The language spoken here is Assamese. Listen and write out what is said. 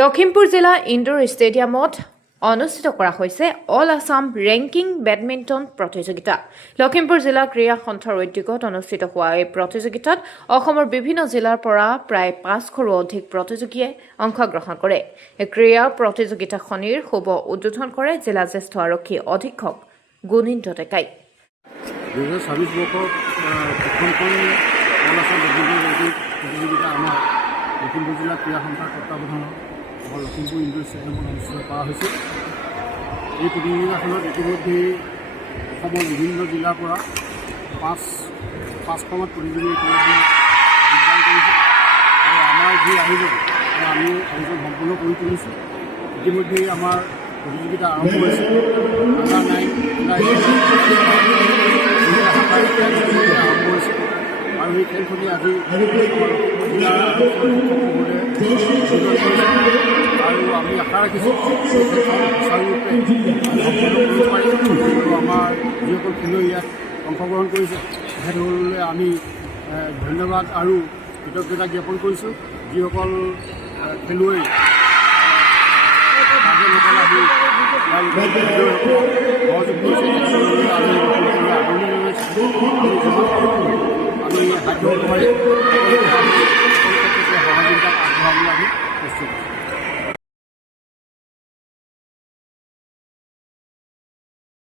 লখিমপুৰ জিলা ইনডোৰ ষ্টেডিয়ামত অনুষ্ঠিত কৰা হৈছে অল আছাম ৰেংকিং বেডমিণ্টন প্ৰতিযোগিতা। লখিমপুৰ জিলা ক্ৰীড়া সন্থাৰ উদ্যোগত অনুষ্ঠিত হোৱা এই প্ৰতিযোগিতাত অসমৰ বিভিন্ন জিলাৰ পৰা প্ৰায় 500ৰো অধিক প্ৰতিযোগীয়ে অংশগ্ৰহণ কৰে। এই ক্ৰীড়া প্ৰতিযোগিতাখনিৰ শুভ উদ্বোধন কৰে জিলা জ্যেষ্ঠ আৰক্ষী অধীক্ষক গুণীন্দ্ৰ ডেকাই। 2026 বৰ্ষত প্ৰথমখন অল আছাম বেডমিণ্টন ৰেংকিং প্ৰতিযোগিতা আমাৰ লখিমপুৰ জিলা ক্ৰীড়া সন্থাৰ তত্বাৱধানত লখিমপুৰ ইনডোৰ ষ্টেডিয়ামত অনুষ্ঠিত কৰা হৈছে। এই প্ৰতিযোগিতাখনত ইতিমধ্যে অসমৰ বিভিন্ন জিলাৰ পৰা পাঁচখনত প্ৰতিযোগী ইতিমধ্যে যোগদান কৰিছে আৰু আমাৰ যি আয়োজন আমি আয়োজন সম্পূৰ্ণ কৰি তুলিছোঁ। ইতিমধ্যে আমাৰ প্ৰতিযোগিতা আৰম্ভ হৈছে। আৰম্ভ হৈছে আৰু এই খেলখনি আজি আৰু আমি আশা ৰাখিছোঁ সুচাৰুৰূপে সম্পূৰ্ণ কৰিব পাৰিম আৰু আমাৰ যিসকল খেলুৱৈ ইয়াত অংশগ্ৰহণ কৰিছে তেখেতসকললৈ আমি ধন্যবাদ আৰু কৃতজ্ঞতা জ্ঞাপন কৰিছোঁ। যিসকল খেলুৱৈ সহযোগ কৰিছে আমি আদৰণি জনাইছোঁ। আমি সাধ্য অনুসাৰে